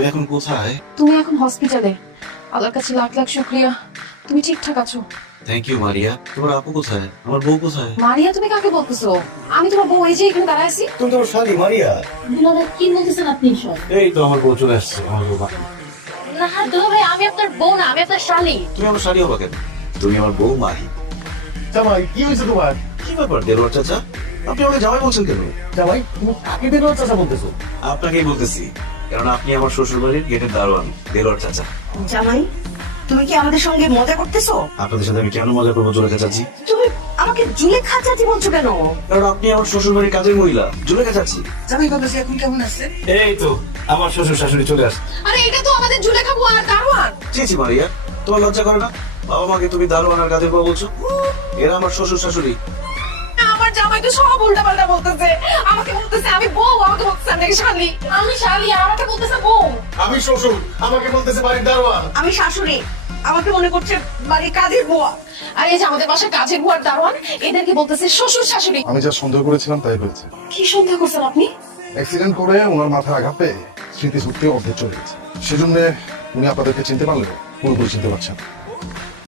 আমি এখন কোথায়? তুমি এখন হসপিটালে। আল্লাহর কাছে লাখ লাখ শুকরিয়া, তুমি ঠিকঠাক আছো। Thank you Maria. তোমার আপু কোথায়? আমার বউ কোথায়? মারিয়া, তুমি কাকে বলতেছো? আমি তোমার বউ, এই যে এখানে দাঁড়ায় আছি। তুমি তোমার শালি মারিয়া। দুলাভাই কি বলতেছেন আপনি এসব? এই তো আমার বউ চলে আসছে, আমার বউ মাহি। না দুলাভাই, আমি আপনার বউ না, আমি আপনার শালী। তুমি আমার শালি হবা কেন? তুমি আমার বউ মাহি। জামাই কি হয়েছে তোমার? কি ব্যাপার দেলোয়ার চাচা, আপনি আমাকে জামাই বলছেন কেন? জামাই তুমি কাকে দেলোয়ার চাচা বলতেছো? আপনাকেই বলতেছি, কারণ আপনি আমার শ্বশুর বাড়ির গেটের দারোয়ান দেলোয়ার চাচা। জামাই, তুমি কি আমাদের সঙ্গে মজা করতেছো? আপনাদের সাথে আমি কেন মজা করবো জুলেখা চাচি? তুমি আমাকে জুলেখা চাচি বলছো কেন? কারণ আপনি আমার শ্বশুর বাড়ির কাজের মহিলা জুলেখা চাচি। জামাই বাবাজি এখন কেমন আছে? এই তো আমার শ্বশুর শাশুড়ি চলে আসছে। আরে এটা তো আমাদের জুলেখা বুয়া আর দারোয়ান। চেয়েছি মারিয়া, তোমার লজ্জা করে না? বাবা মাকে তুমি দারোয়ান আর কাজের বউ বলছো? এরা আমার শ্বশুর শাশুড়ি। আমার জামাই তো সব উল্টা পাল্টা বলতেছে। আমাকে বলতেছে আমি বউ, আমাকে বলতেছে আমি শালী। আমি শালী, আর আমাকে বলতেছে বউ। আমি শ্বশুর, আমাকে বলতেছে বাড়ির দারোয়ান। আমি শাশুড়ি, আমাকে মনে করছে বাড়ির কাজের বুয়া। আর এই যে আমাদের বাসায় কাজের বুয়ার দারোয়ান, এদেরকে বলতেছে শ্বশুর শাশুড়ি। আমি যা সন্দেহ করেছিলাম তাই হয়েছে। কি সন্দেহ করছেন আপনি? অ্যাক্সিডেন্ট করে ওনার মাথায় আঘাত পেয়ে স্মৃতি শক্তি অর্ধেক চলে গেছে। সেজন্য উনি আপনাদেরকে চিনতে পারলেও পুরোপুরি চিনতে পারছেন না।